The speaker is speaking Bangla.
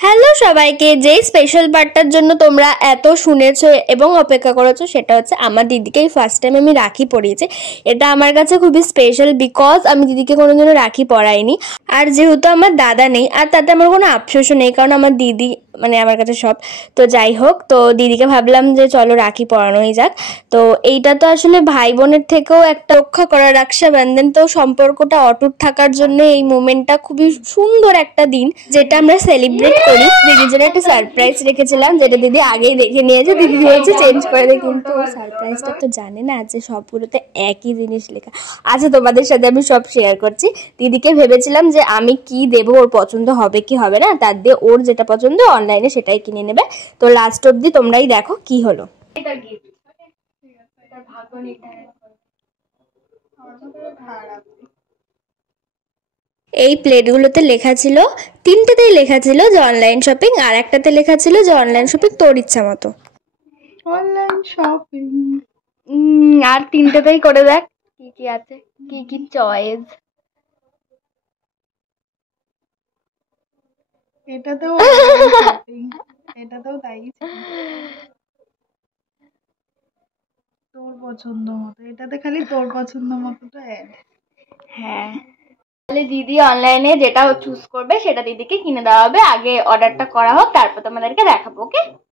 হ্যালো সবাইকে, যেই স্পেশাল পার্টটার জন্য তোমরা এত শুনেছো এবং অপেক্ষা করেছো সেটা হচ্ছে আমার দিদিকেই ফার্স্ট টাইম আমি রাখি পরিয়েছি। এটা আমার কাছে খুবই স্পেশাল বিকজ আমি দিদিকে কোনোদিনও রাখি পরাইনি। আর যেহেতু আমার দাদা নেই আর তাতে আমার কোনো আফসোসও নেই, কারণ আমার দিদি মানে আমার কাছে সব। তো যাই হোক, তো দিদিকে ভাবলাম যে চলো রাখি পরানোই যাক। তো এইটা তো আসলে ভাই বোনের থেকেও একটা রক্ষা করা রক্ষাবন্ধন, তো সম্পর্কটা অটুট থাকার জন্য এই মোমেন্টটা খুবই সুন্দর একটা দিন যেটা আমরা সেলিব্রেট করি। দিদির জন্য একটা সারপ্রাইজ রেখেছিলাম যেটা দিদি আগেই দেখে নিয়েছে। দিদি বলছে চেঞ্জ করে দে, কিন্তু সারপ্রাইজটা তো জানে না যে সবগুলোতে একই জিনিস লেখা আছে। তোমাদের সাথে আমি সব শেয়ার করছি। দিদিকে ভেবেছিলাম যে আমি কি দেবো, ওর পছন্দ হবে কি হবে না, তার দিয়ে ওর যেটা পছন্দ অনলাইনে সেটাই কিনে নেবে। তো লাস্ট অব্দি তোমরাই দেখো কি হলো। এই প্লেটগুলোতে লেখা ছিল, তিনটেতেই লেখা ছিল যে অনলাইন শপিং, আর একটাতে লেখা ছিল যে অনলাইন শপিং তোর ইচ্ছা মতো। Online shopping. আর তিনটেতেই করে দেখ কি কি আছে, কি কি চয়েস। এটাতেও অনলাইন শপিং, এটাতেও তাই ছিল। তোর পছন্দ মতো, এটাতে খালি তোর পছন্দ মতোটা অ্যাড। হ্যাঁ, তাহলে দিদি অনলাইনে যেটা চুজ করবে সেটা দিদিকে কিনে দেওয়া হবে। আগে অর্ডারটা করা হোক, তারপর তোমাদেরকে দেখাবো। ওকে।